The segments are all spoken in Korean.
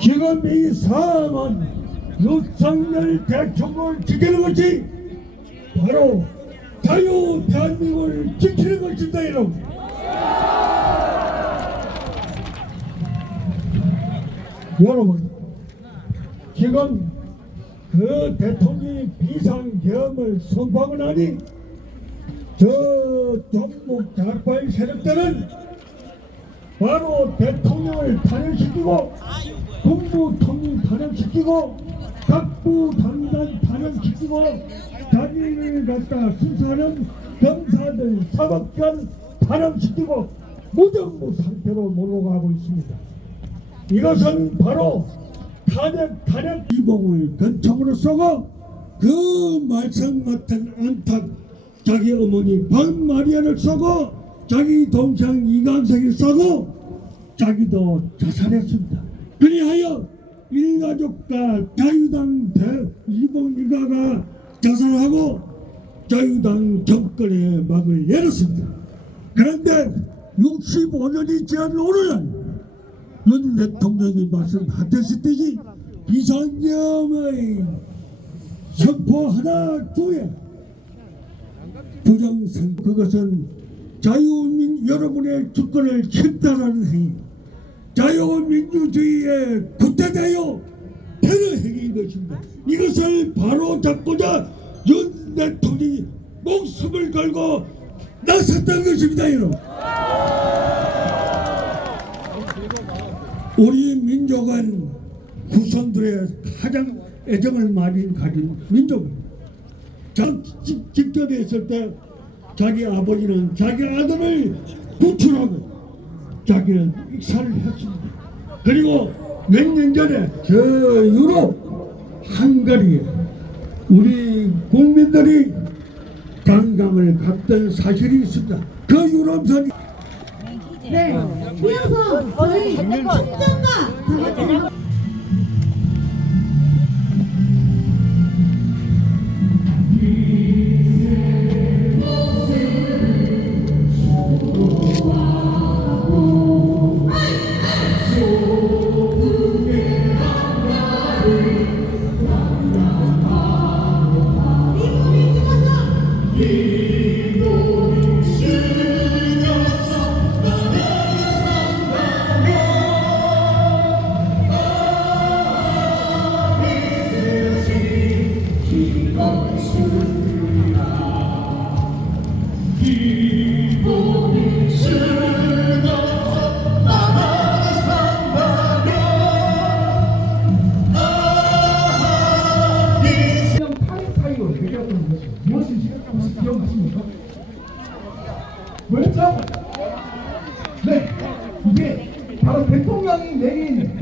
지금 이 사람은 윤석열 대통령을 지키는 것이 바로 자유 대한민국을 지키는 것입니다, 여러분. 여러분, 지금 그 대통령이 비상계엄을 선포하고 나니 저 종북 좌빨 세력들은 바로 대통령을 탄핵시키고 국무총리 탄핵시키고 각부 당단 탄핵시키고 자기를 갖다 수사하는 검사들 사법관 탄핵시키고 무정부 상태로 몰고 가고 있습니다. 이것은 바로 탄핵 이봉을 근총으로 쏘고 그 말씀 같은 안팎 자기 어머니 박마리아를 쏘고 자기 동생 이강석을 쏘고 자기도 자살했습니다. 그리하여 일가족과 자유당 이봉 일가가 자살하고 자유당 정권의 막을 열었습니다. 그런데 65년이 지난 오늘날 윤 대통령이 말씀하셨듯이 비상계엄의 선포 하나 주에 부정선 그것은 자유민 여러분의 주권을 침탈하는 행위, 자유민주주의의 구태자요 테러 행위인 것입니다. 이것을 바로 잡고자 윤 대통령이 목숨을 걸고 나섰던 것입니다, 여러분. 우리 민족은 후손들의 가장 애정을 많이 가진 민족입니다. 직전에 있을 때 자기 아버지는 자기 아들을 구출하고 자기는 익사를 했습니다. 그리고 몇 년 전에 저 유럽 한가리에 우리 국민들이 강감을 갔던 사실이 있습니다. 그 유럽선이 네, 이어서 저희 총장과 다 같이 뭐였죠? 네, 이게 바로 대통령이 내린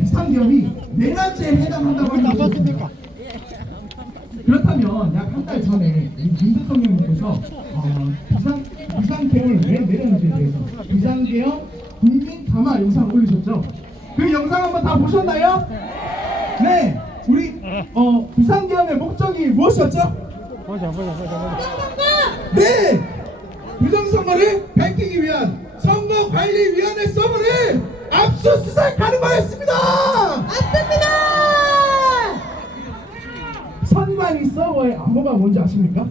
비상계엄이 내란죄에 해당한다고 하는 것입니다. 그렇다면 약 한 달 전에 윤 대통령님께서 비상계엄을 왜 내렸는지에 대해서 비상계엄 국민 담화 영상을 올리셨죠? 그 영상 한번 다 보셨나요? 네, 우리 비상계엄의 목적이 무엇이었죠? 네! 부정선거를 밝히기 위한 선거관리위원회 서버를 압수수색하는 거였습니다! 맞습니다. 선관위 서버의 암호가 뭔지 아십니까?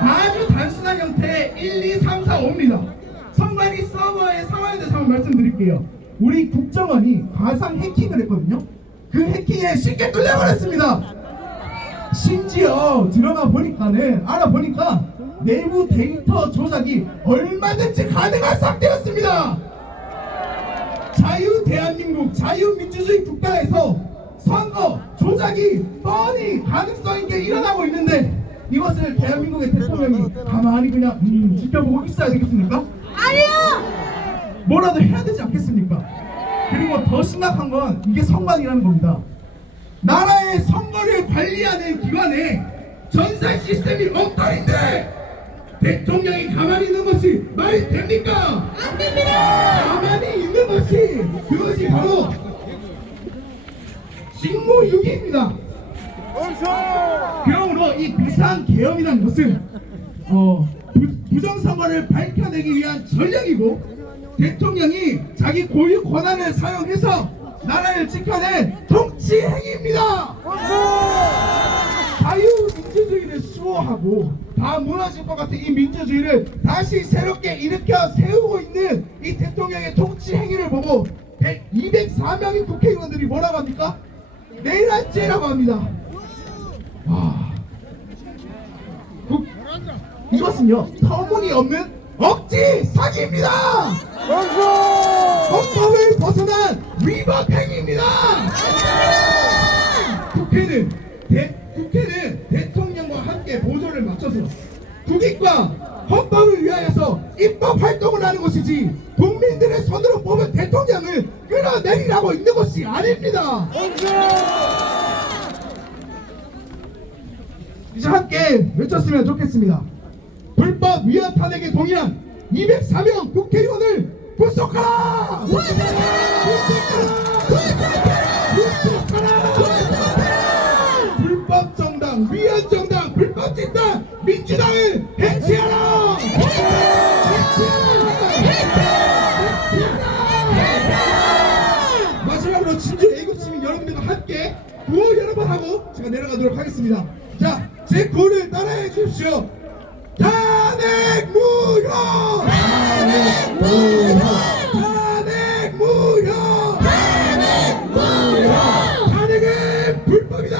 아주 단순한 형태의 1, 2, 3, 4, 5입니다. 선관위 서버의 상황에 대해서 한번 말씀드릴게요. 우리 국정원이 가상 해킹을 했거든요. 그 해킹에 쉽게 뚫려버렸습니다. 심지어 알아보니까 내부 데이터 조작이 얼마든지 가능한 상태였습니다. 대한민국 자유민주주의 국가에서 선거 조작이 뻔히 가능성 있게 일어나고 있는데 이것을 대한민국의 대통령이 가만히 그냥 지켜보고 있어야 되겠습니까? 아니요. 뭐라도 해야 되지 않겠습니까? 그리고 더 심각한 건 이게 선관위라는 겁니다. 나라의 선거를 관리하는 기관에 전산 시스템이 엉터리인데 대통령이 가만히 있는 것이 말이 됩니까? 안 됩니다. 가만히 있는 것이 그것이 바로 직무유기입니다. 그러므로 이 비상계엄이라는 것은 부정선거를 밝혀내기 위한 전략이고 대통령이 자기 고유 권한을 사용해서 나라를 지켜낸 통치 행위입니다. 자유민주주의를 수호하고 다 무너질 것 같은 이 민주주의를 다시 새롭게 일으켜 세우고 있는 이 대통령의 통치 행위를 보고 204명의 국회의원들이 뭐라고 합니까? 내란죄라고 합니다. 와, 이것은요 터무니없는 억지 사기입니다. 헌법을 벗어난 위법 행위입니다. 국회는 대통령과 함께 보조를 맞춰서 국익과 헌법을 위하여서 입법 활동을 하는 것이지 국민들의 손으로 뽑은 대통령을 끌어내리라고 있는 것이 아닙니다. 이제 함께 외쳤으면 좋겠습니다. 불법 위헌 탄핵에 동의한 204명 국회의원을 구속하라! 불법 정당, 위헌 정당, 불법 집단, 민주당을 해체하라! 마지막으로 진주 애국시민 여러분들과 함께 구호 여러 번 하고 제가 내려가도록 하겠습니다. 자, 제 구호를 따라해 주십시오. 탄핵 무효! 탄핵 무효! 탄핵 무효! 탄핵 무효! 탄핵은 불법이다!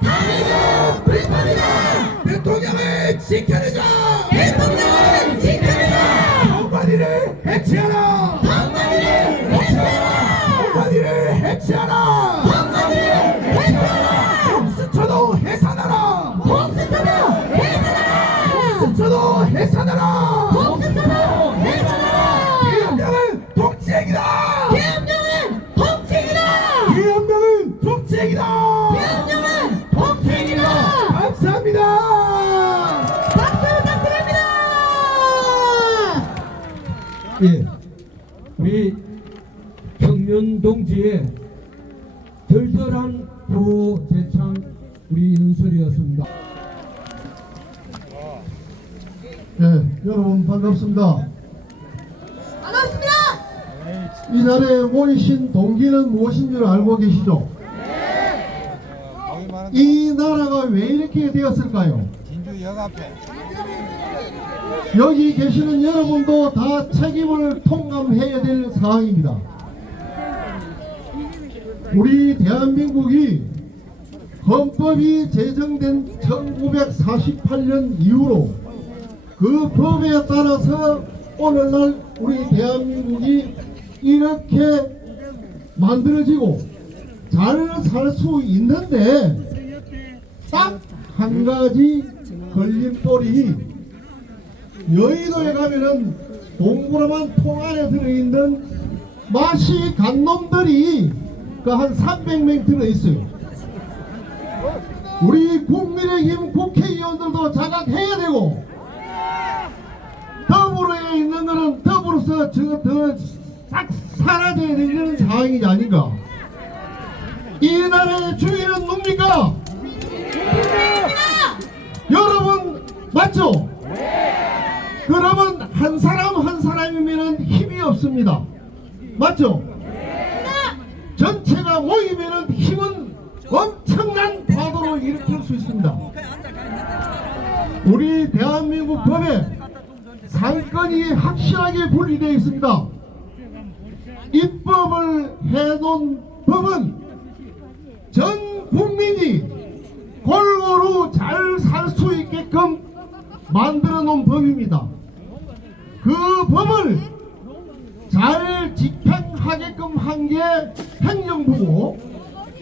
탄핵은 불법이다! 대통령을 지켜내자! 대통령을 지켜내자! 선관위를 해체하라! 선관위를 해체하라! 선관위를 해체하라! 선관위를 해체하라! 공수처도 해산하라! 공수처도 해산하라! 공수처도 해산하라! 공수처도 해산하라! 계엄령은 통치행위다! 계엄령은 통치행위다! 계엄령은 통치행위다! 계엄령은 통치행위다! 감사합니다! 박수 부탁드립니다. 예, 우리 청년 동지의 절절한 구호 제창 우리 연설이었습니다. 네, 여러분 반갑습니다. 반갑습니다. 이 자리에 모이신 동기는 무엇인 줄 알고 계시죠? 이 나라가 왜 이렇게 되었을까요? 진주역 앞에 여기 계시는 여러분도 다 책임을 통감해야 될 상황입니다. 우리 대한민국이 헌법이 제정된 1948년 이후로 그 법에 따라서 오늘날 우리 대한민국이 이렇게 만들어지고 잘 살 수 있는데 딱 한 가지 걸림돌이 여의도에 가면은 동그라만 통 안에 들어있는 맛이 간 놈들이 그 한 300명 들어있어요. 우리 국민의힘 국회의원들도 자각해야 되고 더불어에 있는 거는 더불어서 싹 사라져야 되는 상황이 아닌가. 이 나라의 주인은 뭡니까? 여러분 맞죠? 그러면 한 사람 한 사람이면 힘이 없습니다. 맞죠? 전체가 모이면 힘은 엄청난 파도로 일으킬 수 있습니다. 우리 대한민국 법에 상권이 확실하게 분리되어 있습니다. 입법을 해놓은 법은 전 국민이 골고루 잘 살 수 있게끔 만들어 놓은 법입니다. 그 법을 잘 집행하게끔 한 게 행정부고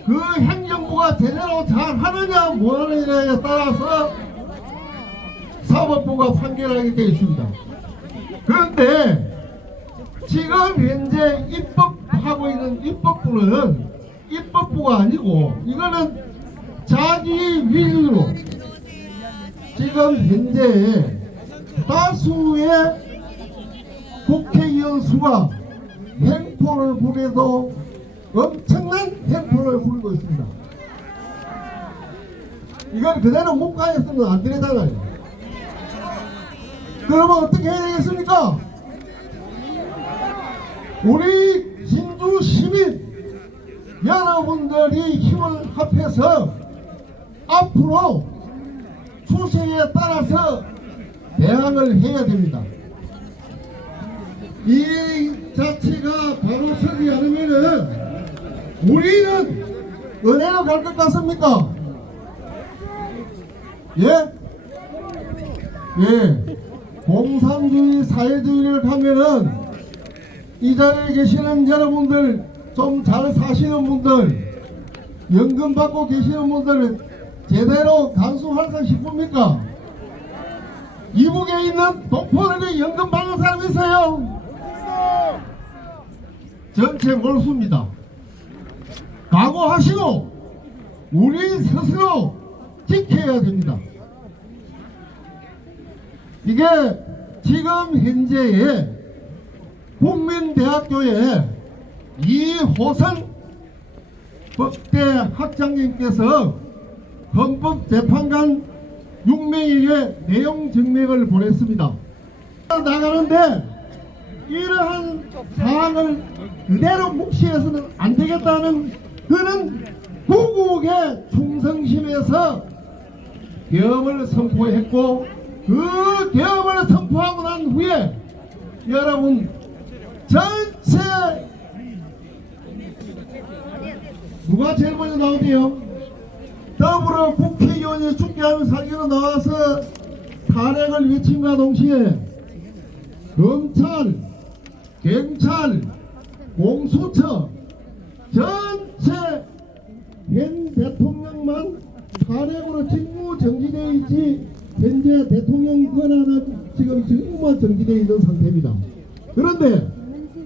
그 행정부가 제대로 잘 하느냐 못하느냐에 따라서 사법부가 판결하게 되어 있습니다. 그런데 지금 현재 입법하고 있는 입법부는 입법부가 아니고 이거는 자기 위주로 지금 현재 다수의 국회의원 수가 횡포를 부려도 엄청난 횡포를 부리고 있습니다. 이건 그대로 못 가겠으면 안 되잖아요. 그러면 어떻게 해야 되겠습니까? 우리 진주 시민 여러분들이 힘을 합해서 앞으로 추세에 따라서 대항을 해야 됩니다. 이 자체가 바로 서지 않으면은 우리는 은혜로 갈 것 같습니까? 예? 예. 공산주의 사회주의를 가면은 이 자리에 계시는 여러분들, 좀 잘 사시는 분들, 연금 받고 계시는 분들 제대로 간수할까 싶습니까? 이북에 있는 동포들이 연금 받는 사람 있어요? 전체 몰수입니다. 각오하시고 우리 스스로 지켜야 됩니다. 이게 지금 현재의 국민대학교에 이호선 법대 학장님께서 헌법재판관 6명에게 내용 증명을 보냈습니다. 나가는데 이러한 사항을 그대로 묵시해서는 안 되겠다는 그는 구국의 충성심에서 계엄을 선포했고, 그 계엄을 선포하고 난 후에 여러분 전체 누가 제일 먼저 나오대요? 더불어 국회의원이 죽게 하는 사기로 나와서 탄핵을 외침과 동시에 검찰, 경찰, 공수처 전체 현 대통령만 탄핵으로 직무 정지되어 있지, 현재 대통령 권한은 지금 직무만 정지되어 있는 상태입니다. 그런데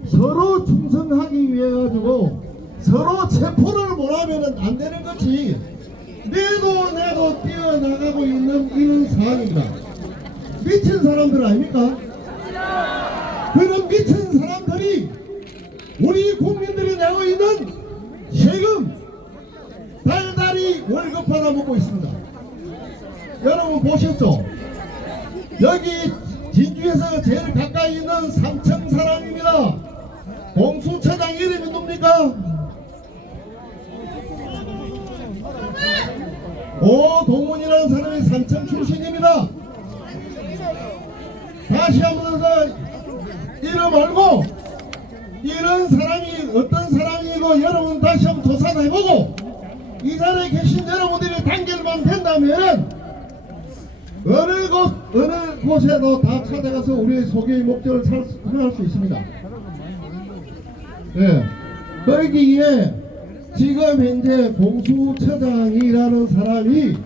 서로 충성하기 위해 가지고 서로 체포를 못하면 안 되는 것이 내도 뛰어나가고 있는 이런 상황입니다. 미친 사람들 아닙니까? 그런 미친 사람들이 우리 국민들이 내고 있는 세금 달달이 월급 받아먹고 있습니다. 여러분 보셨죠? 여기 진주에서 제일 가까이 있는 삼청 사람입니다. 공수처장 이름이 뭡니까? 오동문이라는 사람이 삼청 출신입니다. 다시 한번 더 이름 알고 이런 사람이 어떤 사람이고 여러분 다시 한번 조사도 해보고 이 자리에 계신 여러분들이 단결만 된다면 어느 곳에도 다 찾아가서 우리의 소교의 목적을 수행할 수 있습니다. 예. 거기에 지금 현재 공수처장이라는 사람이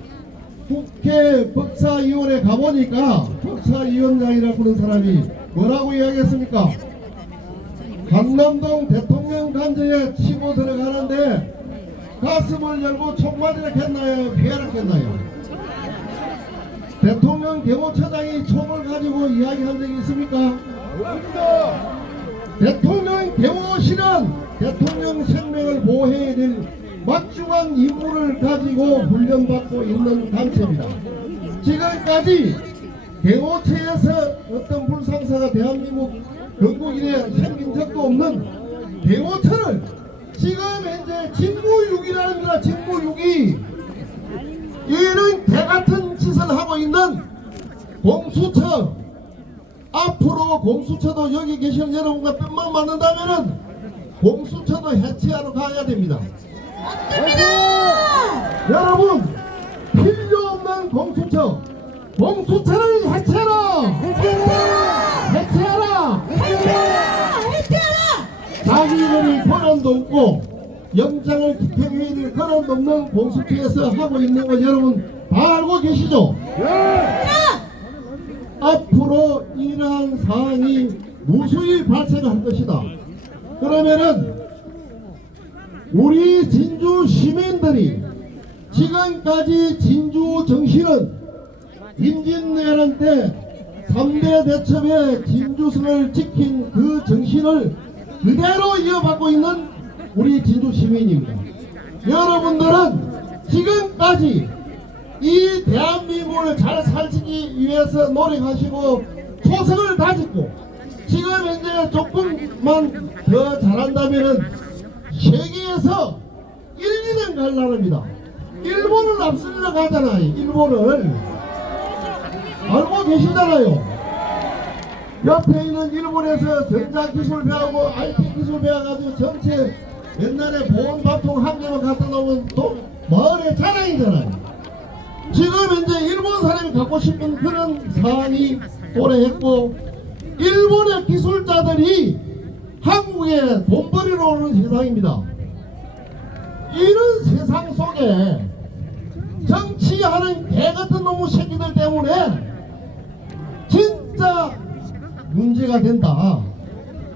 국회 법사위원회 가보니까 법사위원장이라고 하는 사람이 뭐라고 이야기했습니까? 강남동 대통령 관저에 치고 들어가는데 가슴을 열고 총 맞으려 했나요? 피해를 했나요? 대통령 경호처장이 총을 가지고 이야기한 적이 있습니까? 대통령 경호실은 대통령 생명을 보호해야 될 막중한 임무를 가지고 훈련받고 있는 단체입니다. 지금까지 경호처에서 어떤 불상사가 대한민국 건국일에 생긴 적도 없는 경호처를 지금 현재 직무유기라는 거라, 직무유기. 이런 개같은 짓을 하고 있는 공수처, 앞으로 공수처도 여기 계시는 여러분과 뜻만 맞는다면은 공수처도 해체하러 가야 됩니다. 맞습니다. 여러분, 필요 없는 공수처, 공수처를 해체하라! 해체하라! 해체하라. 자기들이 권한도 없고 영장을 집행해야 될 권한도 없는 공수처에서 하고 있는 거 여러분 다 알고 계시죠? 앞으로 이러한 사항이 무수히 발생할 것이다. 그러면은 우리 진주 시민들이 지금까지 진주 정신은 임진왜란 때 3대 대첩의 진주성을 지킨 그 정신을 그대로 이어받고 있는 우리 진주 시민입니다. 여러분들은 지금까지 이 대한민국을 잘 살기 위해서 노력하시고 초석을 다지고 지금 현재 조금만 더 잘한다면은 세계에서 1, 2등 갈 나라입니다. 일본을 앞서려 가잖아요. 일본을 알고 계시잖아요. 옆에 있는 일본에서 전자기술 배우고 IT 기술 배워가지고 전체 옛날에 보온밥통 한 개만 갖다 놓으면 또 마을의 자랑이잖아요. 지금 현재 일본 사람이 갖고 싶은 그런 상황이 도래했고, 일본의 기술자들이 한국에 돈 벌이러 오는 세상입니다. 이런 세상 속에 정치하는 개같은 놈의 새끼들 때문에 진짜 문제가 된다.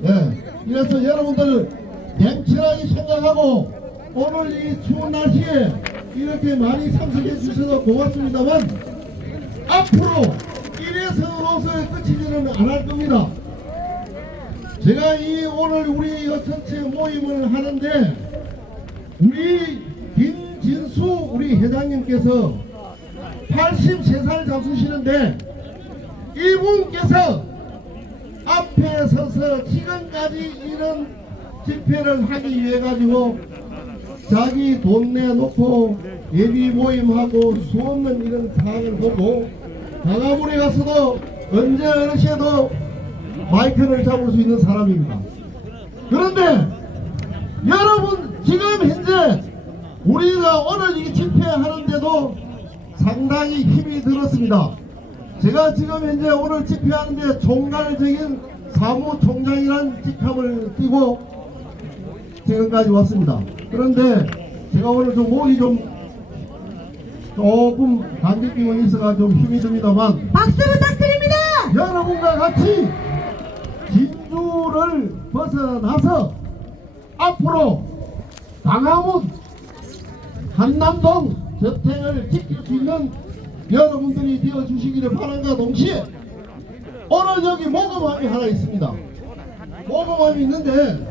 예. 그래서 여러분들 냉철하게 생각하고, 오늘 이 추운 날씨에 이렇게 많이 참석해 주셔서 고맙습니다만, 앞으로 일회성으로서의 끝이지는 않을 겁니다. 제가 이 오늘 우리 전체 모임을 하는데, 우리 김진수 우리 회장님께서 83살 잡수시는데, 이분께서 앞에 서서 지금까지 이런 집회를 하기 위해 가지고 자기 돈 내놓고 예비 모임하고 수없는 이런 상황을 보고, 강화문에 가서도 언제 어느 시에도 마이크를 잡을 수 있는 사람입니다. 그런데 여러분, 지금 현재 우리가 오늘 이 집회하는데도 상당히 힘이 들었습니다. 제가 지금 현재 오늘 집회하는데 총괄적인 사무총장이라는 직함을 띠고 지금까지 왔습니다. 그런데 제가 오늘 좀 목이 조금 감기병이 있어가 좀 힘이 듭니다만, 박수 부탁드립니다. 여러분과 같이 진주를 벗어나서 앞으로 강화문 한남동 저택을 지킬 수 있는 여러분들이 되어주시기를 바람과 동시에, 오늘 여기 모금함이 하나 있습니다. 모금함이 있는데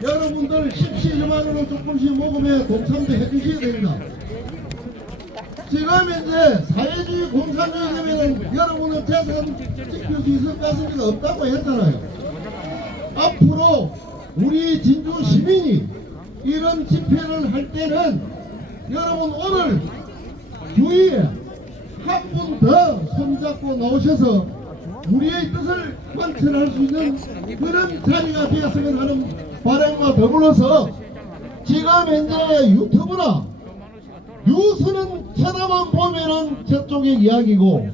여러분들 십시일반으로 조금씩 모금에 동참도 해주셔야 됩니다. 지금 현재 사회주의 공산주의 되면은 여러분은 재산 지킬 수 있을 것 같습니까? 없다고 했잖아요. 앞으로 우리 진주 시민이 이런 집회를 할 때는 여러분 오늘 주위에 한 분 더 손잡고 나오셔서 우리의 뜻을 관철할 수 있는 그런 자리가 되었으면 하는 바람과 더불어서, 지금 현재 유튜브나 뉴스는 쳐다만 보면은 저쪽의 이야기고,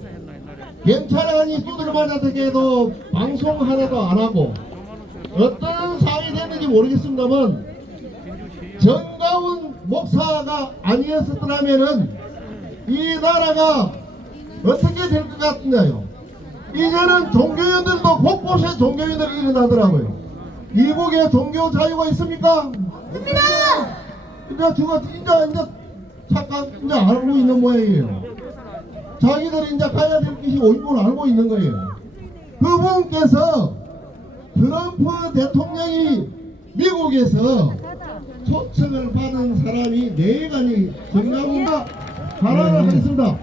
경찰관이 두들맞아서게도 방송 하나도 안 하고, 어떤 상황이 됐는지 모르겠습니다만, 정가운 목사가 아니었었더라면은 이 나라가 어떻게 될 것 같나요? 이제는 종교인들도 곳곳에 종교인들이 일어나더라고요. 이북에 종교 자유가 있습니까? 있습니다. 이제 저거 이제 잠깐 이제 알고 있는 모양이에요. 자기들이 이제 가야 될 것이 옳고 알고 있는 거예요. 그분께서 트럼프 대통령이 미국에서 초청을 받은 사람이 내간이 정나무가 발언을 하겠습니다.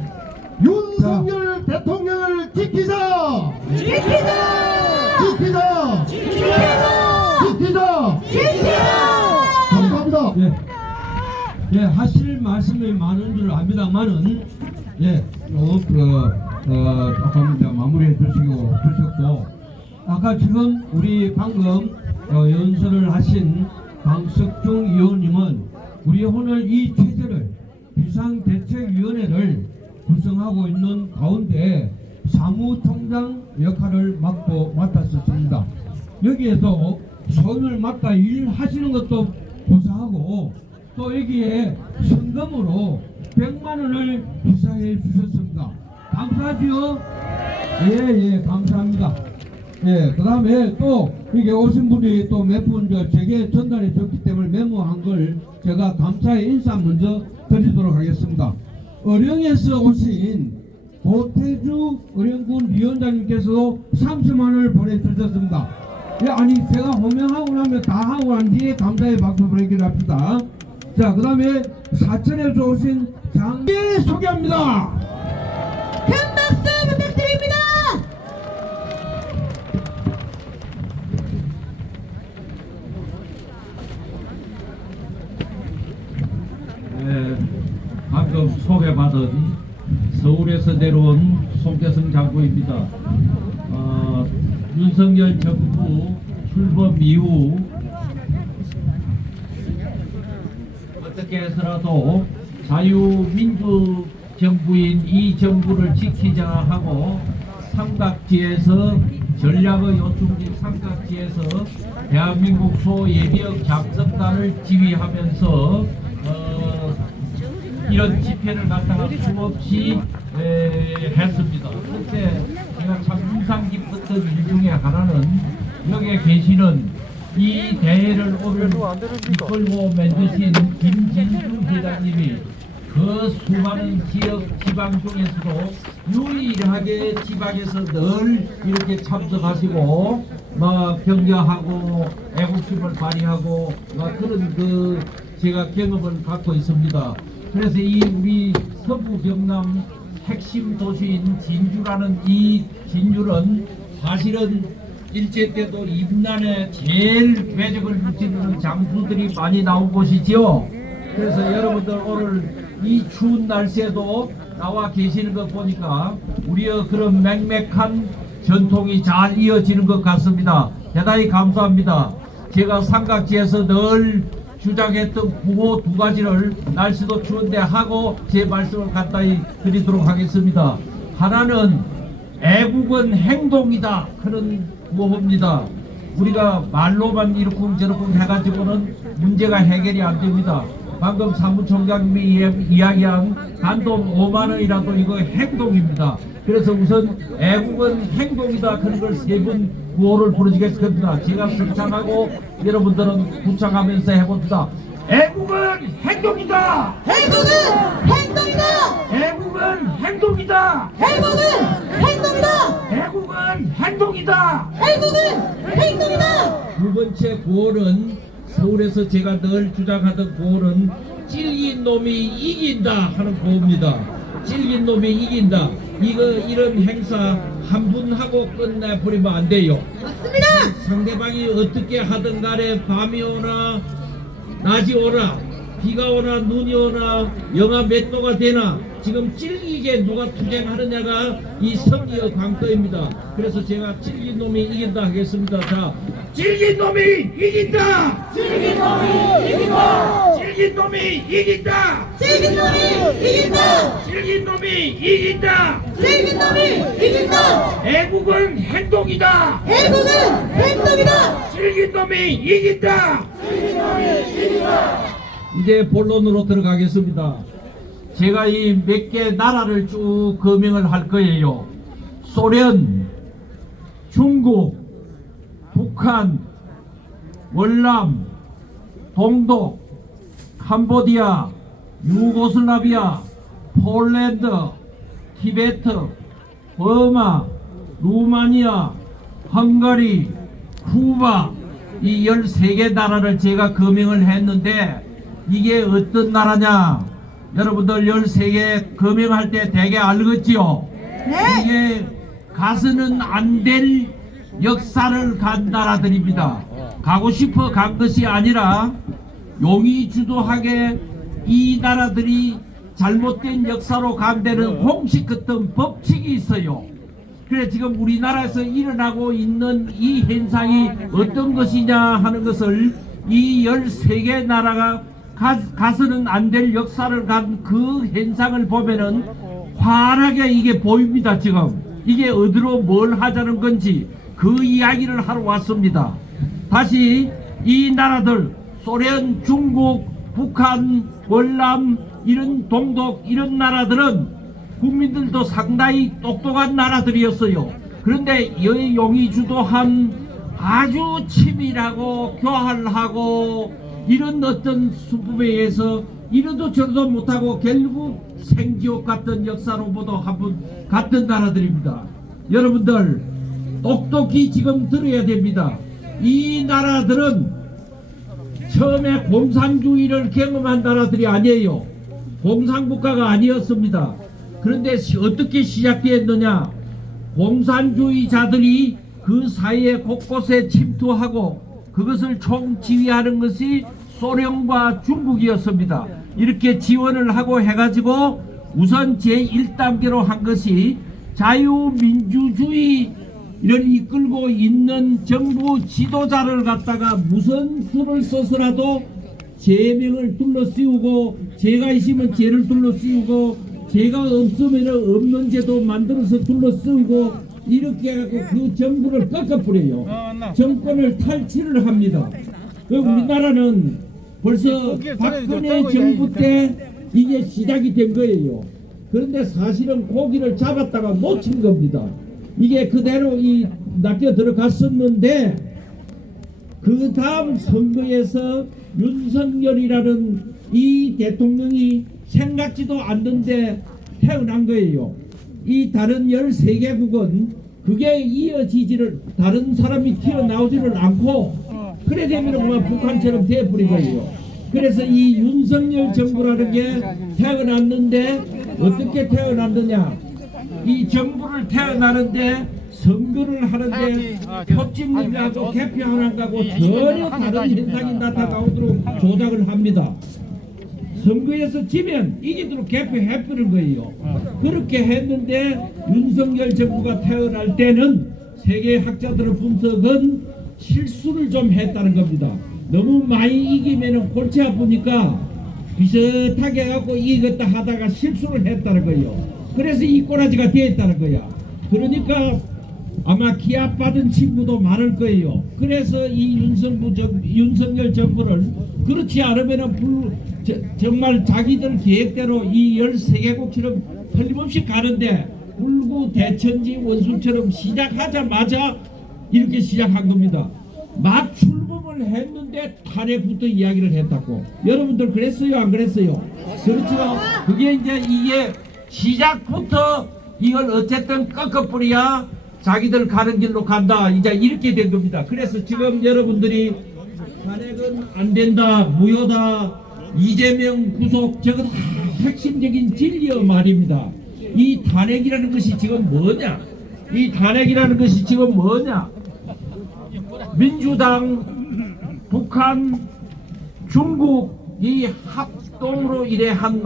윤석열 대통령을 지키자! 지키자! 지키자! 지키자! 지키자! 지키자! 감사합니다. 예, 하실 말씀이 많은 줄 압니다만은, 예, 조금 이제 마무리해 주셨고, 아까 지금 우리 방금 연설을 하신 강석중 의원님은 우리 오늘 이 체제를 비상대책위원회를 구성하고 있는 가운데 사무총장 역할을 맡았었습니다. 여기에서 손을 맡아 일하시는 것도 고사하고, 또 여기에 성금으로 100만 원을 기사해 주셨습니다. 감사하지요? 예, 감사합니다. 예, 그 다음에 또 이게 오신 분이 또 몇 분 제게 전달해 줬기 때문에 메모한 걸 제가 감사의 인사 먼저 드리도록 하겠습니다. 어령에서 오신 고태주 어령군 위원장님께서도 30만 원을 보내주셨습니다. 예, 아니 제가 호명하고 나면 다 하고 난 뒤에 감사의 박수 보내기로 합시다. 자, 그 다음에 사천에서 오신 장계 소개합니다. 큰 박수 부탁드립니다. 소개받은 서울에서 내려온 송태성 장군입니다. 윤석열 정부 출범 이후 어떻게 해서라도 자유민주 정부인 이 정부를 지키자 하고 삼각지에서 전략의 요충지 삼각지에서 대한민국 소예비역 작전단을 지휘하면서 이런 집회를 갖다가 수없이 했습니다. 그때 제가 참 인상 깊었던 일 중에 하나는 여기에 계시는 이 대회를 오늘 이끌고 만드신 김진수 회장님이 그 수많은 지역 지방 중에서도 유일하게 지방에서 늘 이렇게 참석하시고 막 격려하고 애국심을 발휘하고 막 그런 제가 경험을 갖고 있습니다. 그래서 이 우리 서부 경남 핵심 도시인 진주라는 이 진주는 사실은 일제 때도 임난에 제일 외적을 무찌르는 장수들이 많이 나온 곳이지요. 그래서 여러분들 오늘 이 추운 날씨에도 나와 계시는 것 보니까 우리의 그런 맹맥한 전통이 잘 이어지는 것 같습니다. 대단히 감사합니다. 제가 삼각지에서 늘 주장했던 구호 두 가지를 날씨도 추운데 하고 제 말씀을 간단히 드리도록 하겠습니다. 하나는 애국은 행동이다 하는 구호입니다. 우리가 말로만 이렇쿵 저렇쿵 해가지고는 문제가 해결이 안 됩니다. 방금 사무총장님이 이야기한 단돈 5만 원이라도 이거 행동입니다. 그래서 우선 애국은 행동이다 그런 걸 세 번 구호를 부르시겠습니다. 제가 승창하고 여러분들은 구창하면서 해봅시다. 애국은 행동이다. 행동은 행동이다. 애국은 행동이다. 행동은 행동이다. 애국은 행동이다. 행동은 행동이다. 두 번째 구호는 서울에서 제가 늘 주장하던 구호는 찔긴 놈이 이긴다 하는 구호입니다. 찔긴 놈이 이긴다. 이런 행사 한 분 하고 끝내버리면 안 돼요. 맞습니다. 상대방이 어떻게 하든 간에 밤이 오나 낮이 오나 비가 오나 눈이 오나 영하 몇 도가 되나 지금 찔기게 누가 투쟁하느냐가 이 승리의 관건입니다. 그래서 제가 찔긴 놈이 이긴다 하겠습니다. 자, 찔긴 놈이 이긴다. 찔긴 놈이 이긴다. 찔긴 놈이 이긴다. 찔긴 놈이 이긴다. 찔긴 놈이 이긴다. 찔긴 놈이 이긴다. 애국은 행동이다. 애국은 행동이다. 찔긴 놈이 이긴다. 이제 본론으로 들어가겠습니다. 제가 이 몇 개 나라를 쭉 거명을 할 거예요. 소련, 중국, 북한, 월남, 동독, 캄보디아, 유고슬라비아, 폴란드, 티베트, 버마, 루마니아, 헝가리, 쿠바 이 13개 나라를 제가 거명을 했는데 이게 어떤 나라냐? 여러분들 13개 거명할 때 되게 알겠지요? 네. 이게 가서는 안 될 역사를 간 나라들입니다. 가고 싶어 간 것이 아니라 용이 주도하게 이 나라들이 잘못된 역사로 간 데는 공식 어떤 법칙이 있어요. 그래 지금 우리나라에서 일어나고 있는 이 현상이 어떤 것이냐 하는 것을 이 13개 나라가 가서는 안 될 역사를 간 그 현상을 보면은 환하게 이게 보입니다. 지금 이게 어디로 뭘 하자는 건지 그 이야기를 하러 왔습니다. 다시 이 나라들 소련, 중국, 북한, 월남 이런 동독 이런 나라들은 국민들도 상당히 똑똑한 나라들이었어요. 그런데 용이 주도한 아주 치밀하고 교활하고 이런 어떤 수법에 의해서 이러도 저러도 못하고 결국 생지옥 같은 역사로부터 한번 갔던 나라들입니다. 여러분들 똑똑히 지금 들어야 됩니다. 이 나라들은 처음에 공산주의를 경험한 나라들이 아니에요. 공산국가가 아니었습니다. 그런데 어떻게 시작되었느냐? 공산주의자들이 그 사이에 곳곳에 침투하고 그것을 총지휘하는 것이 소련과 중국이었습니다. 이렇게 지원을 하고 해가지고 우선 제1단계로 한 것이 자유민주주의 이를 이끌고 있는 정부 지도자를 갖다가 무슨 수를 써서라도 제명을 둘러씌우고 죄가 있으면 죄를 둘러씌우고 죄가 없으면 없는 죄도 만들어서 둘러씌우고 이렇게 해갖고 그 정부를 꺾어버려요. 정권을 탈취를 합니다. 우리나라는 벌써 박근혜 정부 때 이게 시작이 된 거예요. 그런데 사실은 고기를 잡았다가 놓친 겁니다. 이게 그대로 낚여 들어갔었는데 그 다음 선거에서 윤석열이라는 이 대통령이 생각지도 않는데 태어난 거예요. 이 다른 13개국은 그게 이어지지를 다른 사람이 튀어나오지를 않고 그래 되면 그만 북한처럼 돼버린 거예요. 그래서 이 윤석열 정부라는 게 태어났는데 어떻게 태어났느냐, 이 정부를 태어나는데 선거를 하는데 표집문하고 개표하는 거하고 전혀 다른 현상이 나타나오도록 조작을 합니다. 선거에서 지면 이기도록 개표해버린 거예요. 그렇게 했는데 윤석열 정부가 태어날 때는 세계 학자들의 분석은 실수를 좀 했다는 겁니다. 너무 많이 이기면 골치 아프니까 비슷하게 해갖고 이겼다 하다가 실수를 했다는 거예요. 그래서 이 꼬라지가 되었다는 거야. 그러니까 아마 기합받은 친구도 많을 거예요. 그래서 이 윤석열 정부를 그렇지 않으면 정말 자기들 계획대로 이 13개국처럼 틀림없이 가는데 울고 대천지 원수처럼 시작하자마자 이렇게 시작한 겁니다. 막 출범을 했는데 탄핵부터 이야기를 했다고. 여러분들 그랬어요 안 그랬어요? 그렇죠. 그게 이게 시작부터 이걸 어쨌든 꺾어버려야 자기들 가는 길로 간다. 이제 이렇게 된 겁니다. 그래서 지금 여러분들이 탄핵은 안 된다, 무효다, 이재명 구속, 저거 다 핵심적인 진리여 말입니다. 이 탄핵이라는 것이 지금 뭐냐? 이 탄핵이라는 것이 지금 뭐냐? 민주당, 북한, 중국 이 합동으로 이래 한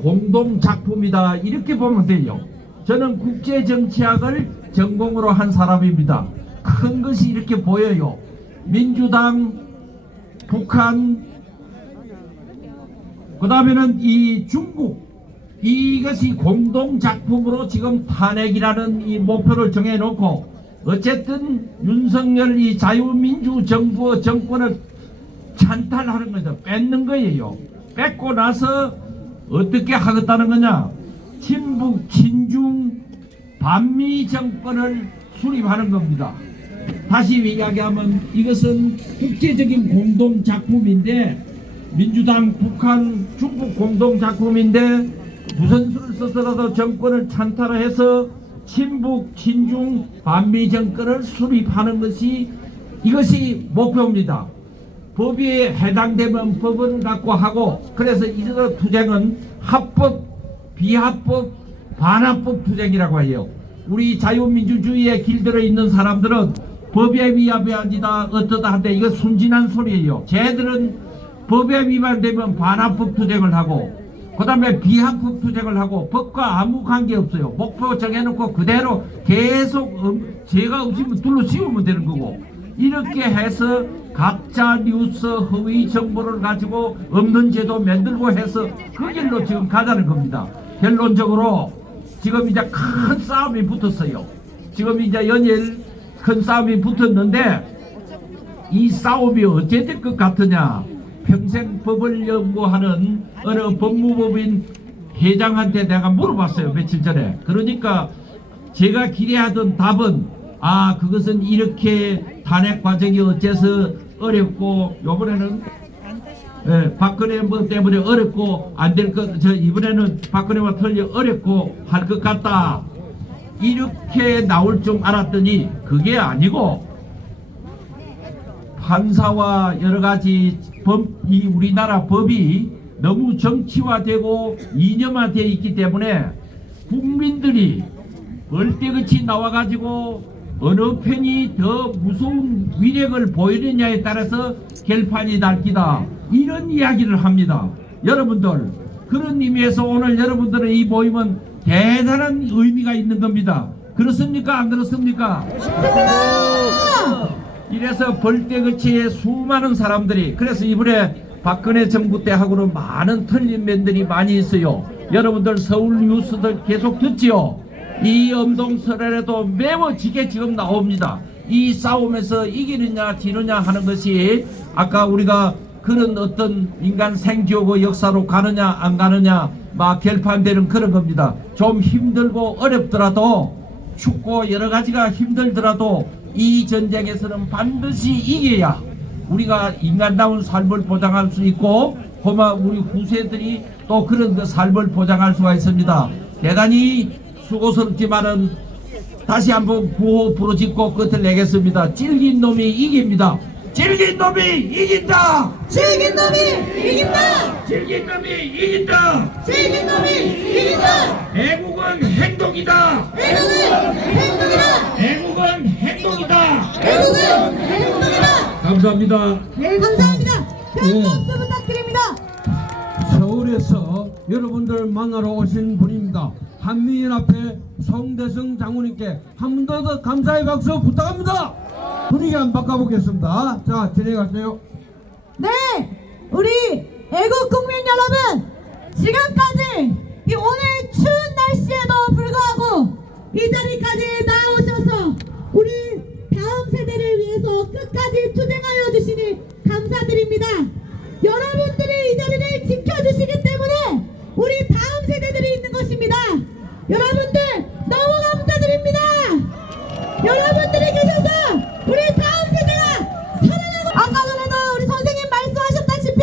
공동 작품이다. 이렇게 보면 돼요. 저는 국제정치학을 전공으로 한 사람입니다. 큰 것이 이렇게 보여요. 민주당, 북한, 그 다음에는 이 중국, 이것이 공동 작품으로 지금 탄핵이라는 이 목표를 정해놓고 어쨌든 윤석열 이 자유민주 정부 정권을 찬탈하는 거죠. 뺏는 거예요. 뺏고 나서 어떻게 하겠다는 거냐? 친북, 친중, 반미 정권을 수립하는 겁니다. 다시 이야기하면 이것은 국제적인 공동 작품인데 민주당, 북한, 중국 공동 작품인데 무슨 수를 써서라도 정권을 찬탈해서 친북, 친중, 반미 정권을 수립하는 것이 이것이 목표입니다. 법에 해당되면 법을 갖고 하고 그래서 이런 투쟁은 합법, 비합법, 반합법 투쟁이라고 해요. 우리 자유민주주의에 길들어 있는 사람들은 법에 위반이다 어떠다 한데 이거 순진한 소리예요. 쟤들은 법에 위반되면 반합법 투쟁을 하고 그 다음에 비합법 투쟁을 하고 법과 아무 관계없어요. 목표 정해놓고 그대로 계속 죄가 없으면 둘러씌우면 되는 거고 이렇게 해서 가짜 뉴스 허위 정보를 가지고 없는 제도 만들고 해서 그 길로 지금 가자는 겁니다. 결론적으로 지금 이제 큰 싸움이 붙었어요. 지금 이제 연일 큰 싸움이 붙었는데 이 싸움이 어째 될 것 같으냐? 평생 법을 연구하는 어느 법무법인 회장한테 내가 물어봤어요. 며칠 전에. 그러니까 제가 기대하던 답은 그것은 이렇게 탄핵 과정이 어째서 어렵고 요번에는 박근혜 뭐 때문에 어렵고 안 될 것, 이번에는 박근혜와 틀려 어렵고 할 것 같다. 이렇게 나올 줄 알았더니 그게 아니고 판사와 여러 가지 이 우리나라 법이 너무 정치화되고 이념화되어 있기 때문에 국민들이 벌떼같이 나와가지고 어느 편이 더 무서운 위력을 보이느냐에 따라서 결판이 날기다. 이런 이야기를 합니다. 여러분들 그런 의미에서 오늘 여러분들의 이 모임은 대단한 의미가 있는 겁니다. 그렇습니까? 안 그렇습니까? 이래서 벌떼거치에 수많은 사람들이, 그래서 이번에 박근혜 정부 때 하고는 많은 틀린 면들이 많이 있어요. 여러분들 서울 뉴스들 계속 듣지요. 이 엄동설에도 매워지게 지금 나옵니다. 이 싸움에서 이기느냐 지느냐 하는 것이 아까 우리가 그런 어떤 인간 생기고 역사로 가느냐 안 가느냐 막 결판되는 그런 겁니다. 좀 힘들고 어렵더라도 춥고 여러 가지가 힘들더라도 이 전쟁에서는 반드시 이겨야 우리가 인간다운 삶을 보장할 수 있고 고마 우리 후세들이 또 그런 그 삶을 보장할 수가 있습니다. 대단히 수고스럽지만은 다시 한번 구호 부르짖고 끝을 내겠습니다. 질긴 놈이 이깁니다. 질긴 놈이 이긴다. 질긴 놈이 이긴다. 질긴 놈이 이긴다. 질긴 놈이 이긴다. 애국은 행동이다. 애국은 행동이다. 애국은 행동이다. 애국은 행동이다. 감사합니다. 네, 감사합니다. 큰 예. 박수 부탁드립니다. 서울에서 여러분들 만나러 오신 분입니다. 한미연합회 송대성 장군님께 한 번 더 감사의 박수 부탁합니다. 분위기 한번 바꿔보겠습니다. 자, 진행하세요. 네, 우리 애국 국민 여러분, 지금까지 이 오늘 추운 날씨에도 불구하고 이 자리까지 나오셔서 우리 다음 세대를 위해서 끝까지 투쟁하여 주시니 감사드립니다. 여러분들이 이 자리를 지켜주시기 때문에 우리 다음 세대들이 있는 것입니다. 여러분들 너무 감사드립니다. 여러분들이 계셔서 우리 다음 세대가 살아나고, 아까 전에도 우리 선생님 말씀하셨다시피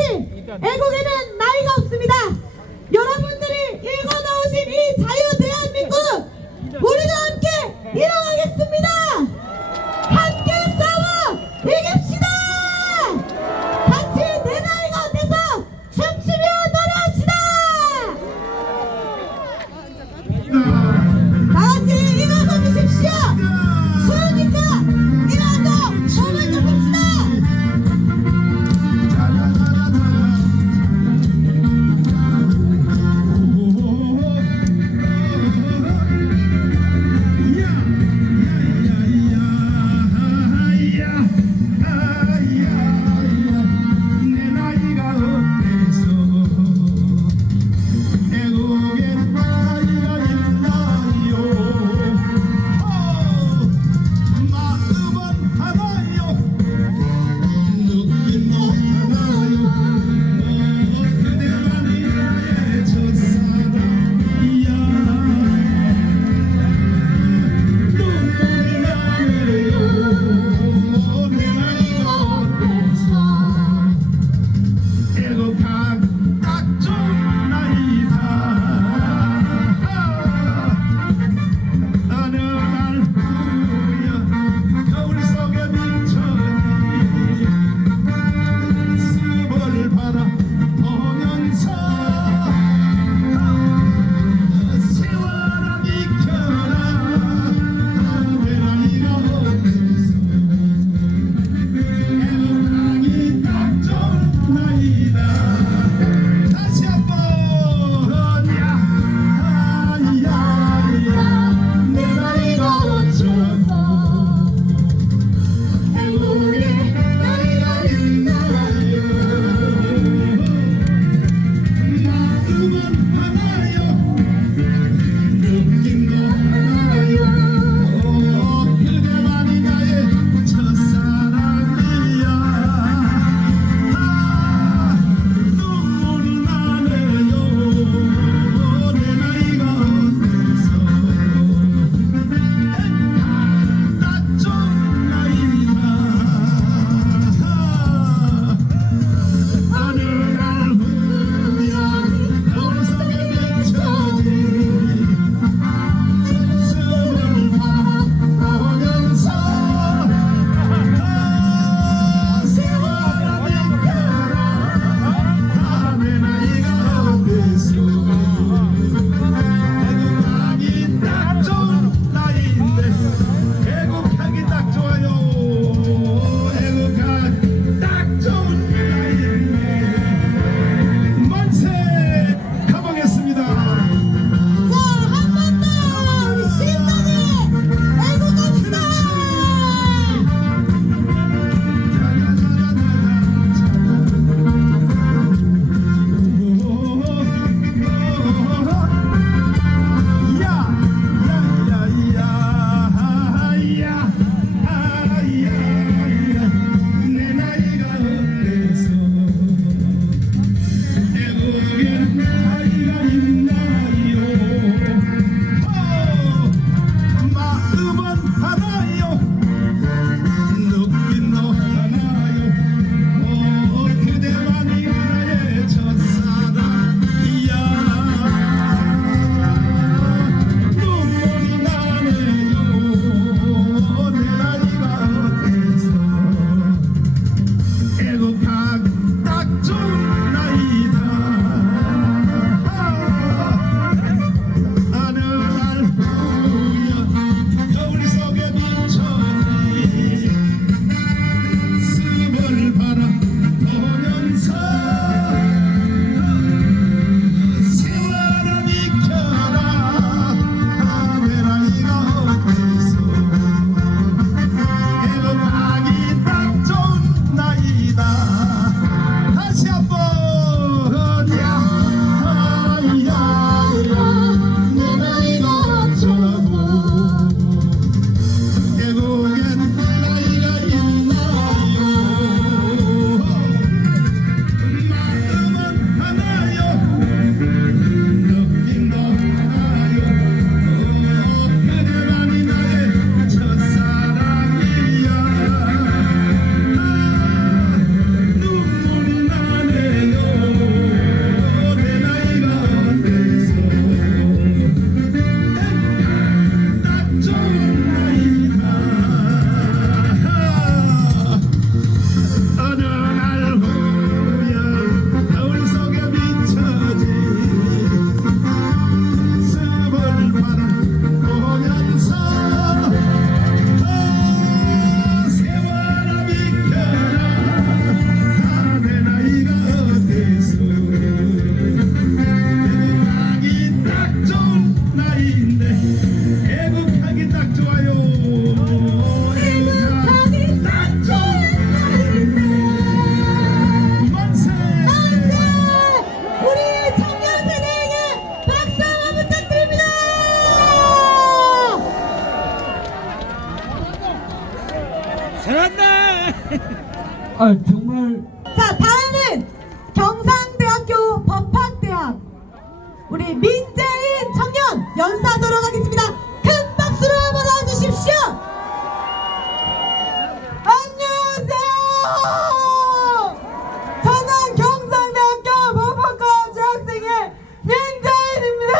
애국에는 나이가 없습니다. 여러분들이 읽어놓으신 이 자유 대한민국 우리도 함께 일어나겠습니다. 함께 싸워 이깁시다. 정말 자, 다음은 경상대학교 법학대학 우리 민재인 청년 연사하도록 하겠습니다. 큰 박수로 맞아주십시오. 안녕하세요. 저는 경상대학교 법학과 재학생의 민재인입니다.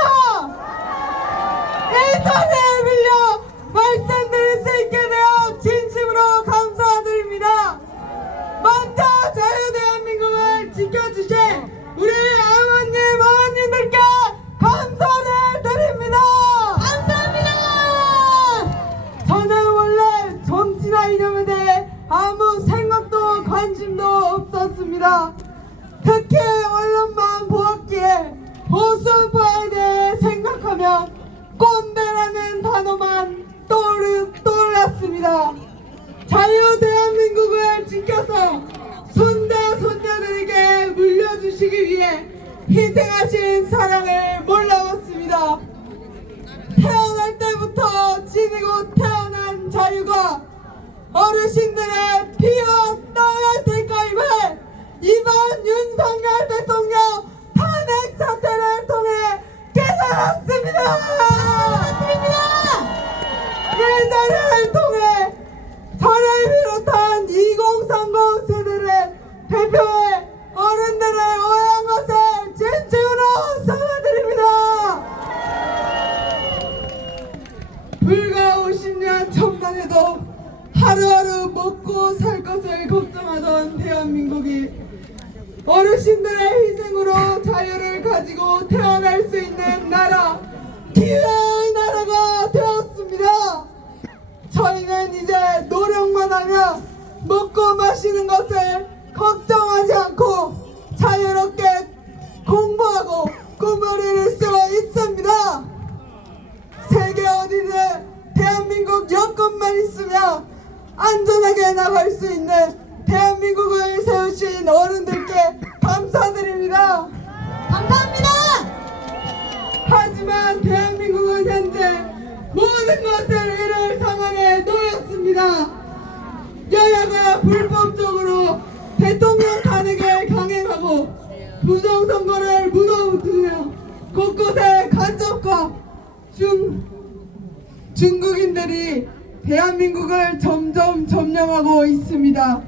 이 자리에 빌려 말씀드릴 수 있게 되어 진심으로 감사드립니다. 먼저 자유대한민국을 지켜주신 우리 아버님, 어머님들께 감사를 드립니다. 감사합니다. 저는 원래 정치나 이념에 대해 아무 생각도 관심도 없었습니다. 특히 언론만 보았기에 보수파에 대해 생각하면 꼰대라는 단어만 떠올랐습니다. 자유대한민국을 지켜서 손자 손녀들에게 물려주시기 위해 희생하신 사랑을 몰라봤습니다. 태어날 때부터 지니고 태어난 자유가 어르신들의 피와 땀의 대가임을 이번 윤석열 대통령 탄핵 사태를 통해 깨달았습니다. 이 자리를 통해 저를 비롯한 2030 세대를 대표해 어른들을 오해한 것을 진심으로 사과드립니다. 불과 50년 전만 해도 하루하루 먹고 살 것을 걱정하던 대한민국이 어르신들의 희생으로 자유를 가지고 태어날 수 있는 나라, 기회의 나라가 되었습니다. 저희는 이제 노력만 하며 먹고 마시는 것을 걱정하지 않고 자유롭게 공부하고 꿈을 이룰 수 있습니다. 세계 어디든 대한민국 여건만 있으면 안전하게 나갈 수 있는 대한민국을 세우신 어른들께 감사드립니다. 감사합니다. 하지만 대한민국은 현재 모든 것을 잃을 상황에 놓였습니다. 여야가 불법적으로 대통령 탄핵을 강행하고 부정선거를 묻어두며 곳곳에 간첩과 중국인들이 대한민국을 점점 점령하고 있습니다.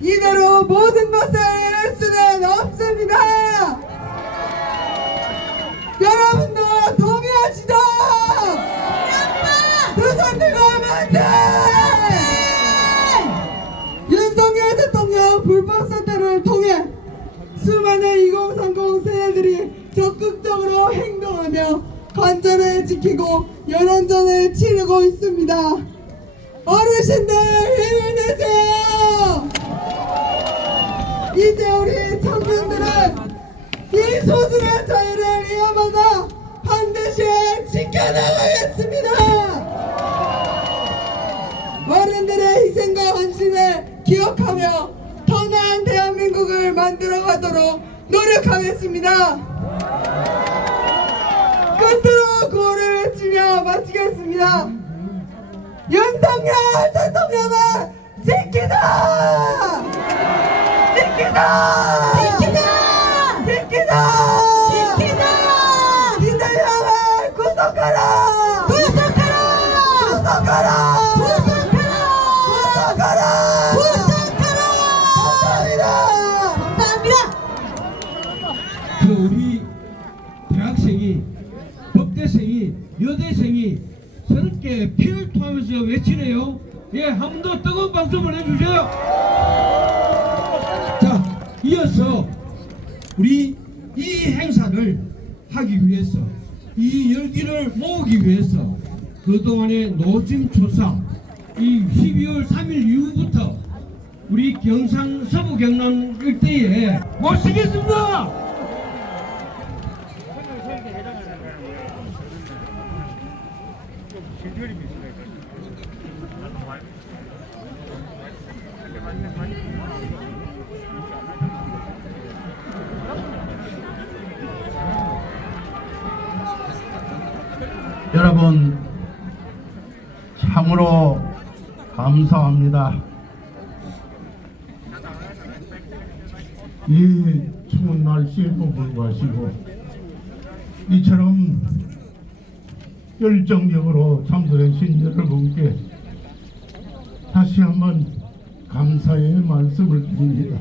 이대로 모든 것을 잃을 수는 없습니다. 여러분도 동의하시죠? 두 손 들고 만세! 윤석열 대통령 불법 사태를 통해 수많은 2030 세대들이 적극적으로 행동하며 관전을 지키고 여론전을 치르고 있습니다. 어르신들 힘을 내세요. 이제 우리 청년들은 이 소중한 자유를 이어받아 반드시 지켜나가겠습니다. 어른들의 희생과 헌신을 기억하며 더 나은 대한민국을 만들어가도록 노력하겠습니다. 끝으로 구호를 외치며 마치겠습니다. 윤석열 대통령은 지키자! 지키자! 지키자! 지키자! 지키자! 이재명을 구속하라! 구속하라! 구속하라! 구속하라! 구속하라! 감사합니다. 감사합니다. 우리 대학생이, 법대생이, 여대생이 새롭게 피를 토하면서 외치네요. 예, 한 번 더 뜨거운 박수 보내주세요. 자, 이어서 우리 이 행사를 하기 위해서, 이 열기를 모으기 위해서 그동안의 노심초사, 이 12월 3일 이후부터 우리 경상 서부 경남 일대에 모시겠습니다. 여러분 참으로 감사합니다. 이 추운 날씨에도 불구하시고 이처럼 열정적으로 참석하신 여러분께 다시 한번 감사의 말씀을 드립니다.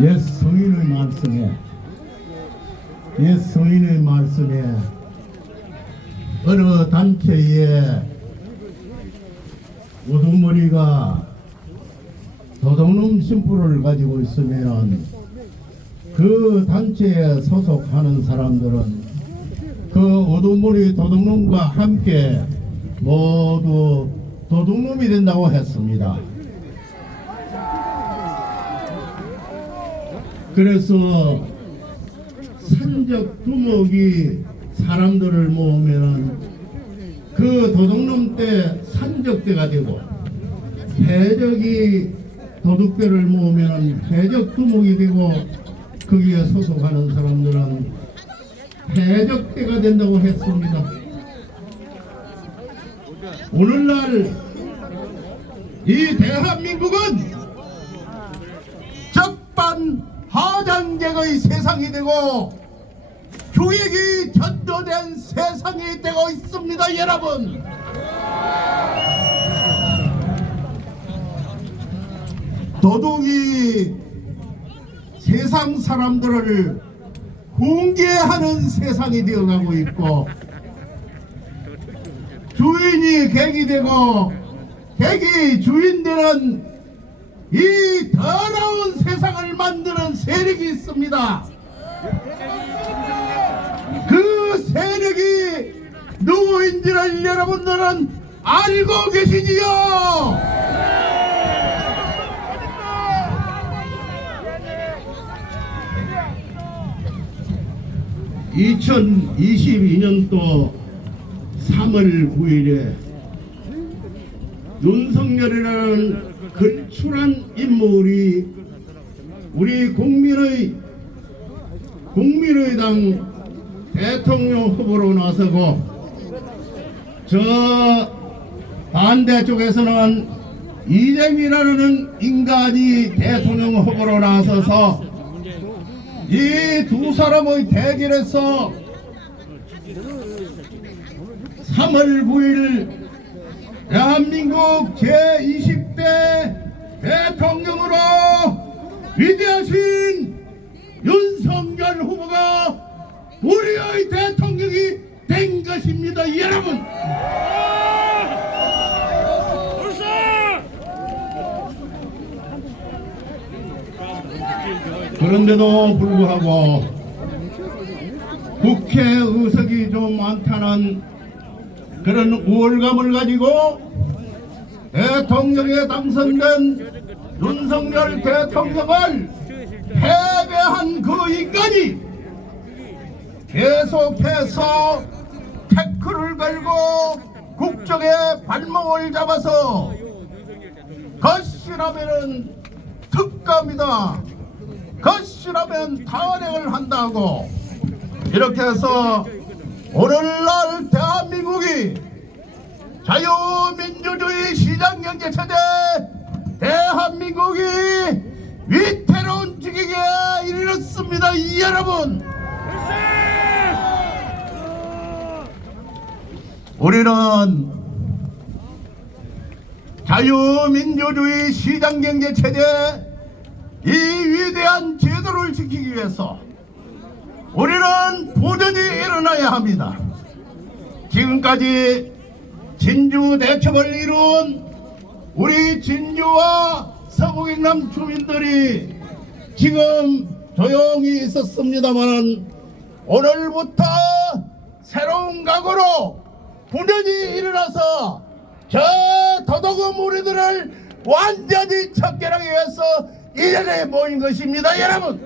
옛 성인의 말씀에 어느 단체에 우두머리가 도둑놈 심부를 가지고 있으면 그 단체에 소속하는 사람들은 그 우두머리 도둑놈과 함께 모두 도둑놈이 된다고 했습니다. 그래서 산적 두목이 사람들을 모으면 그 도둑놈 때 산적대가 되고 해적이 도둑대를 모으면 해적 두목이 되고 거기에 소속하는 사람들은 해적대가 된다고 했습니다. 오늘날 이 대한민국은 적반하장제의 세상이 되고 교육이 전도된 세상이 되고 있습니다. 여러분, 도둑이 세상 사람들을 훈계하는 세상이 되어가고 있고 주인이 객이 되고 객이 주인 되는 이 더러운 세상을 만드는 세력이 있습니다. 그 세력이 누구인지를 여러분들은 알고 계시지요? 2022년도 3월 9일에 윤석열이라는 걸출한 인물이 우리 국민의당 대통령 후보로 나서고 저 반대쪽에서는 이재명이라는 인간이 대통령 후보로 나서서 이 두 사람의 대결에서 3월 9일 대한민국 제20대 대통령으로 위대하신 윤석열 후보가 우리의 대통령이 된 것입니다. 여러분, 그런데도 불구하고 국회 의석이 좀 많다는 그런 우월감을 가지고 대통령에 당선된 윤석열 대통령을 패배한 그 인간이 계속해서 태클을 걸고 국정에 발목을 잡아서 것이라면은 특감이다, 것이라면 탄핵을 한다고 이렇게 해서 오늘날 대한민국이 자유민주주의 시장경제체제 대한민국이 위태로운 지경에 이르렀습니다. 여러분, 우리는 자유민주주의 시장경제체제 이 위대한 제도를 지키기 위해서 우리는 부전히 일어나야 합니다. 지금까지 진주 대첩을 이룬 우리 진주와 서북경남 주민들이 지금 조용히 있었습니다만 오늘부터 새로운 각오로 부전히 일어나서 저 도둑의 무리들을 완전히 척결하기 위해서 이 자리에 모인 것입니다. 여러분,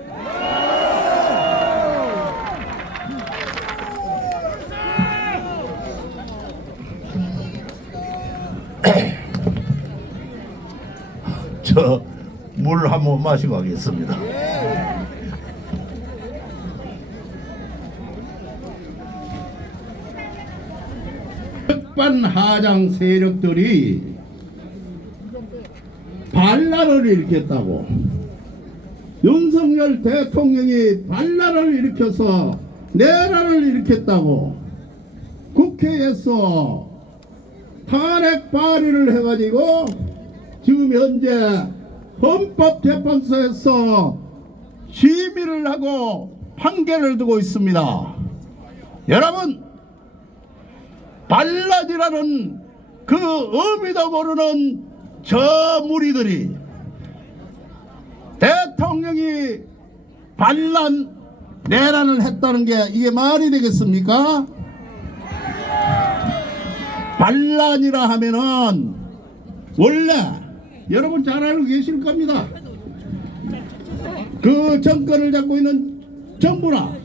저 물 한번 마시고 가겠습니다. 적반하장 세력들이 반란을 일으켰다고, 윤석열 대통령이 반란을 일으켜서 내란을 일으켰다고 국회에서 탄핵 발의를 해가지고 지금 현재 헌법재판소에서 심의를 하고 판결을 두고 있습니다. 여러분, 반란이라는 그 의미도 모르는 저 무리들이 대통령이 반란 내란을 했다는 게 이게 말이 되겠습니까? 반란이라 하면은 원래 여러분 잘 알고 계실 겁니다. 그 정권을 잡고 있는 정부나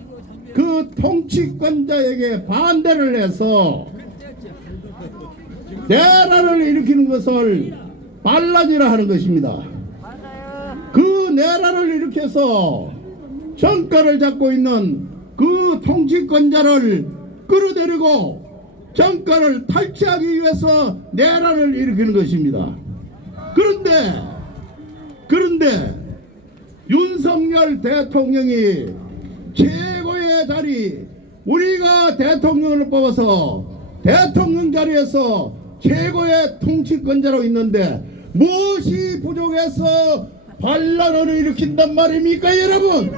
그 통치권자에게 반대를 해서 내란을 일으키는 것을 반란이라 하는 것입니다. 그 내란을 일으켜서 정권을 잡고 있는 그 통치권자를 끌어내리고 정권을 탈취하기 위해서 내란을 일으키는 것입니다. 그런데 윤석열 대통령이 최고의 자리, 우리가 대통령을 뽑아서 대통령 자리에서 최고의 통치권자로 있는데 무엇이 부족해서 반란을 일으킨단 말입니까, 여러분?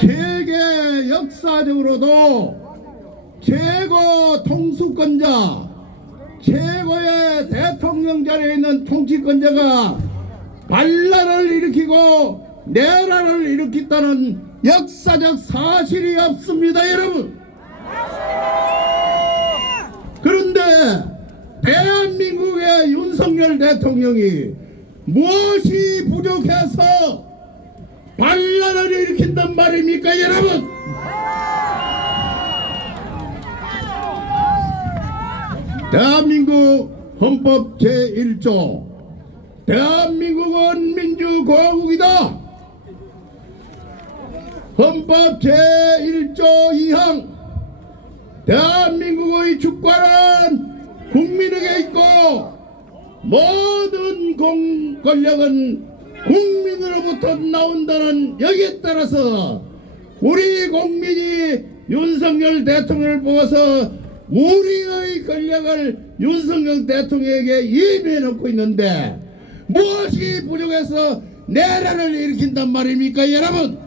세계 역사적으로도 최고 통수권자, 최고의 대통령 자리에 있는 통치권자가 반란을 일으키고 내란을 일으켰다는 역사적 사실이 없습니다, 여러분. 그런데 대한민국의 윤석열 대통령이 무엇이 부족해서 반란을 일으킨단 말입니까, 여러분? 대한민국 헌법 제1조 대한민국은 민주공화국이다. 헌법 제1조 2항 대한민국의 주권은 국민에게 있고 모든 권력은 국민으로부터 나온다는 여기에 따라서 우리 국민이 윤석열 대통령을 뽑아서 우리의 권력을 윤석열 대통령에게 임해 놓고 있는데 무엇이 부족해서 내란을 일으킨단 말입니까, 여러분?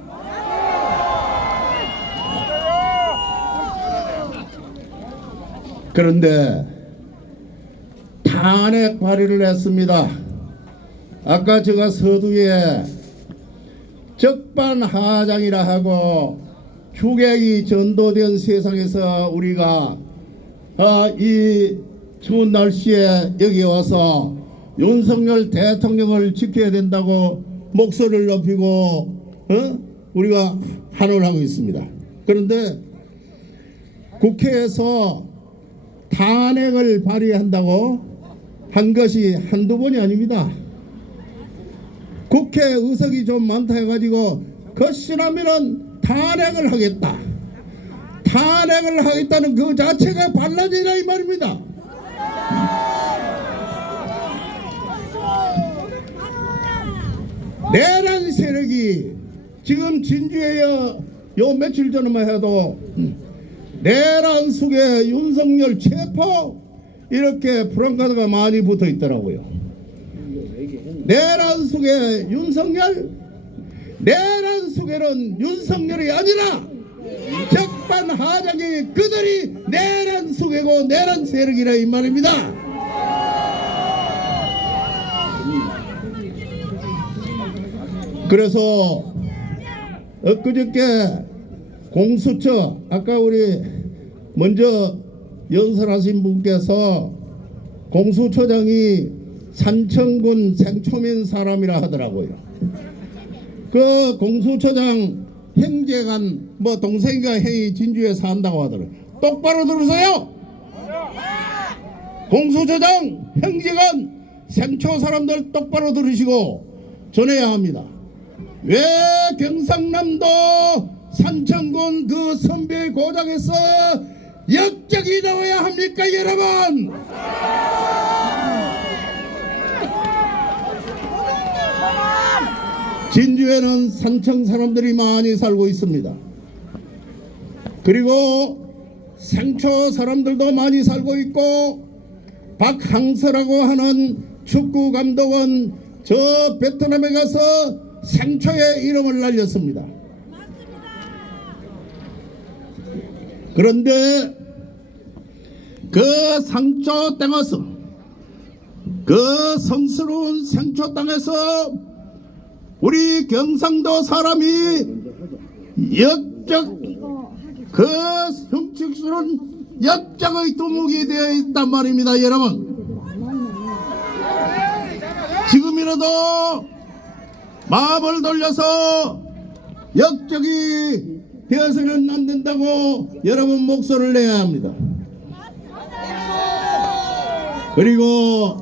그런데 탄핵 발의를 했습니다. 아까 제가 서두에 적반하장이라 하고 주객이 전도된 세상에서 우리가 이 추운 날씨에 여기 와서 윤석열 대통령을 지켜야 된다고 목소리를 높이고 우리가 환호를 하고 있습니다. 그런데 국회에서 탄핵을 발의한다고 한 것이 한두 번이 아닙니다. 국회 의석이 좀 많다 해가지고 거신하면은 탄핵을 하겠다. 탄핵을 하겠다는 그 자체가 반란이라 이 말입니다. 내란 세력이 지금 진주에 요 며칠 전에만 해도 내란 속에 윤석열 체포 이렇게 프랑카드가 많이 붙어 있더라고요. 내란 속에 윤석열, 내란 속에는 윤석열이 아니라 적반하장의 그들이 내란 속이고 내란 세력이라 이 말입니다. 그래서 엊그저께 공수처 아까 우리 먼저 연설하신 분께서 공수처장이 산청군 생초면 사람이라 하더라고요. 그 공수처장 형제간 뭐 동생과 형이 진주에 산다고 하더라고요. 똑바로 들으세요. 공수처장 형제간 생초 사람들 똑바로 들으시고 전해야 합니다. 왜 경상남도 산청군 그 선배 고장에서 역적이 나와야 합니까 여러분? 진주에는 산청 사람들이 많이 살고 있습니다. 그리고 상초 사람들도 많이 살고 있고 박항서라고 하는 축구 감독은 저 베트남에 가서 상초의 이름을 날렸습니다. 그런데 그 상초 땅에서 그 성스러운 상초 땅에서 우리 경상도 사람이 역적 그 흉측스러운 역적의 두목이 되어 있단 말입니다 여러분. 지금이라도 마음을 돌려서 역적이 되어서는 안 된다고 여러분 목소리를 내야 합니다. 그리고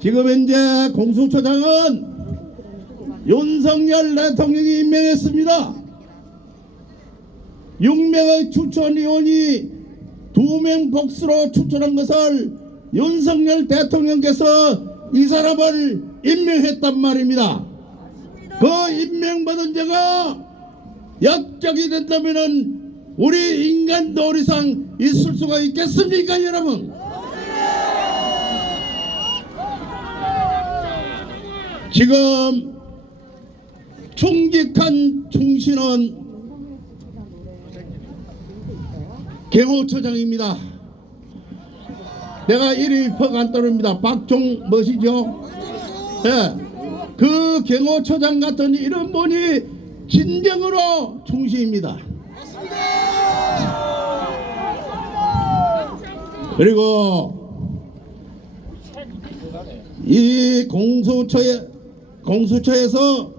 지금 현재 공수처장은 윤석열 대통령이 임명했습니다. 6명의 추천위원이 2명 복수로 추천한 것을 윤석열 대통령께서 이 사람을 임명했단 말입니다. 그 임명받은 자가 역적이 된다면 우리 인간 도리상 있을 수가 있겠습니까 여러분? 지금 충직한 충신은 경호처장입니다. 내가 이름이 퍽 안 떠오릅니다. 박종 뭐시죠? 예. 그 경호처장 같은 이런 분이 진정으로 충신입니다. 그리고 이 공수처에서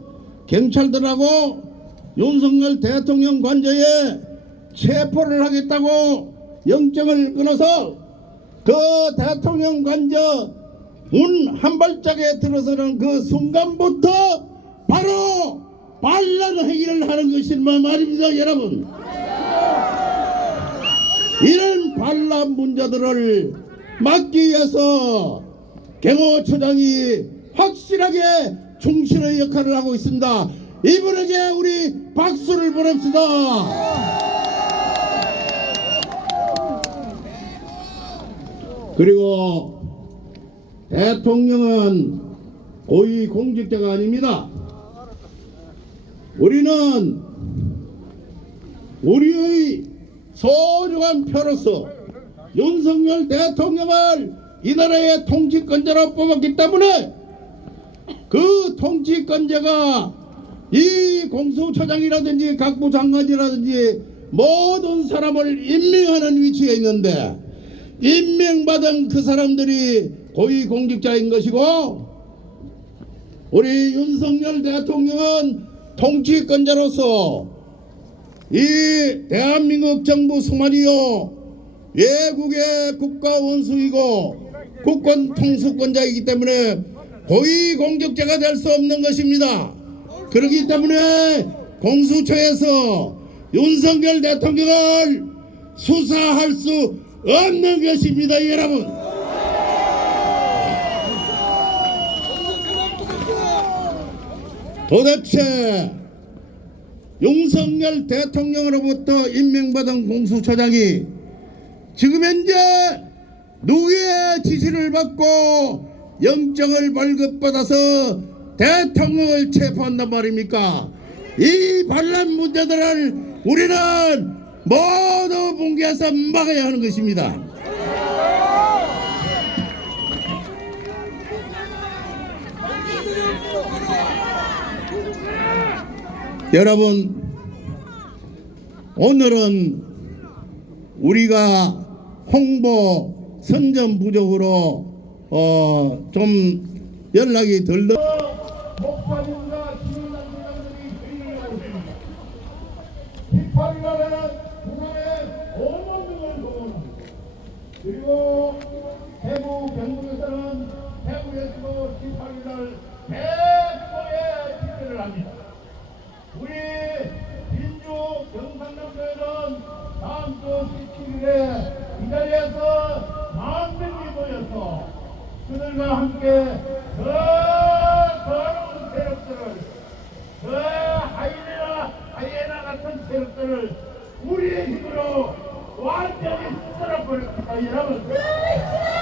경찰들하고 윤석열 대통령 관저에 체포를 하겠다고 영장을 끊어서 그 대통령 관저 문 한 발짝에 들어서는 그 순간부터 바로 반란 행위를 하는 것이란 말입니다 여러분. 이런 반란 문제들을 막기 위해서 경호처장이 확실하게 충실의 역할을 하고 있습니다. 이분에게 우리 박수를 보냅시다. 그리고 대통령은 고위 공직자가 아닙니다. 우리는 우리의 소중한 표로서 윤석열 대통령을 이 나라의 통치권자로 뽑았기 때문에 그 통치권자가 이 공수처장이라든지 각부 장관이라든지 모든 사람을 임명하는 위치에 있는데 임명받은 그 사람들이 고위공직자인 것이고 우리 윤석열 대통령은 통치권자로서 이 대한민국 정부 소만이요 외국의 국가원수이고 국권통수권자이기 때문에 고위공직자가 될 수 없는 것입니다. 그렇기 때문에 공수처에서 윤석열 대통령을 수사할 수 없는 것입니다 여러분. 도대체 윤석열 대통령으로부터 임명받은 공수처장이 지금 현재 누구의 지시를 받고 영장을 발급받아서 대통령을 체포한단 말입니까? 이 반란 문제들을 우리는 모두 붕괴해서 막아야 하는 것입니다. 여러분, 오늘은 우리가 홍보 선전 부족으로 좀 연락이 덜 목사님과 시민단체장들이 회의를 하고 있습니다. 18일날에는 부산에 5만 명을 동원합니다. 그리고 대구 경북에서는 대구에서도 18일날 대規모의 집회를 합니다. 우리 진주 그들과 함께 더 더러운 세력들을, 더 하이에나 같은 세력들을 우리의 힘으로 완전히 쓸어버릴 것이다. 여러분.